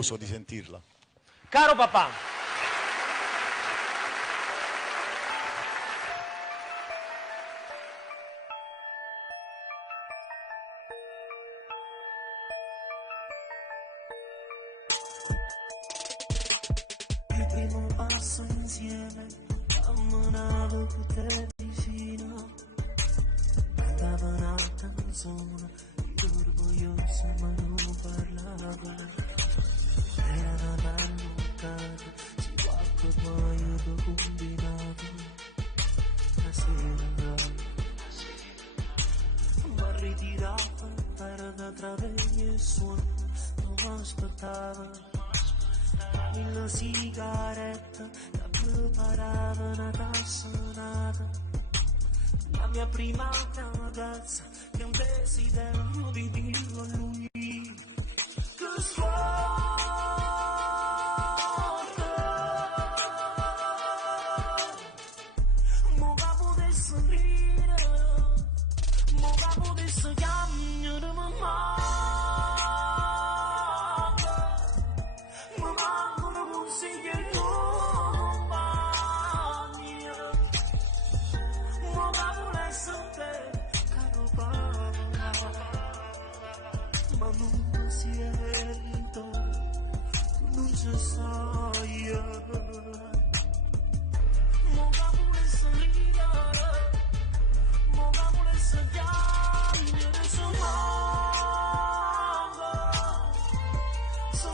curioso di sentirla. Caro papà, il primo passo insieme, camminavo con te vicino, cantava una canzone, orgoglioso ma non parlava, era una mancata, si guarda poi io combinato, una sera, ma ritirava, era da traveglia e suono, non aspettava. Una sigaretta che preparava una cassonata, la mia prima ragazza che un desiderio di dirlo a lui che sforza, mo che potesse ridere, mo che potesse chiamare mamma. Ma non siento, non ci sai, mo che volesse ridere, mo che volesse chiamare, se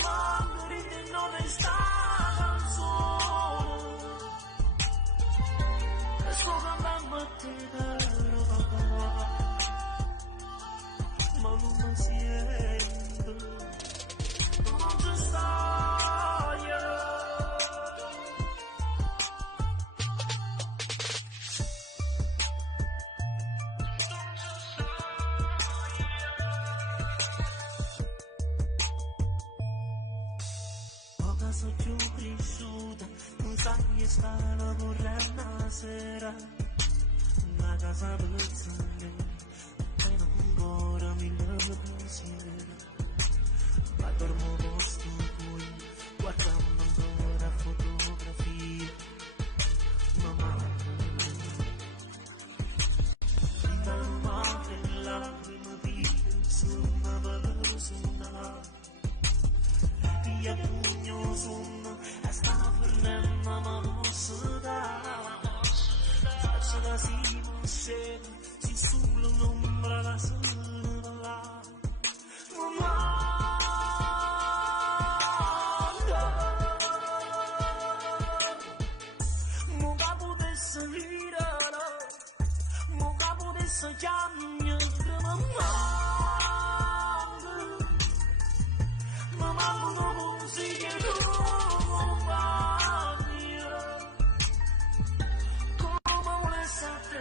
manco ride non è sta canzone, e sto cantando a te caro papà. Ma non mi sento, non ci stai. Ora sono più cresciuta, non sai che stava vorrendo una sera, una casa pezzente. Ancora mille pensieri, ma dormo posto qui, guardando ancora fotografie, mamma, vita madre, lacrime vive, suona veloce, via pugno sonno, e sta fermando ma non si dà, faccio da si scende, si sulla un'ombra la sera. So chiami ma manco non si chiede come volesse a te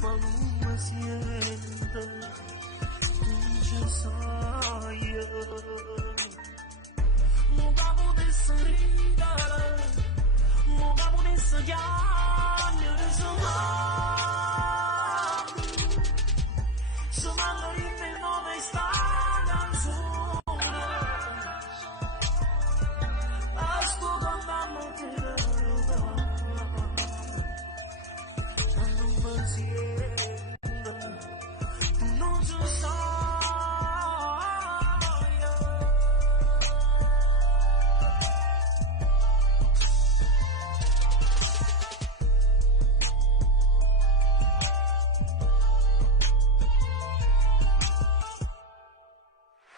ma non mi sente, non ci sai, mo che potesse ridere, mo che potesse chiamare, se manco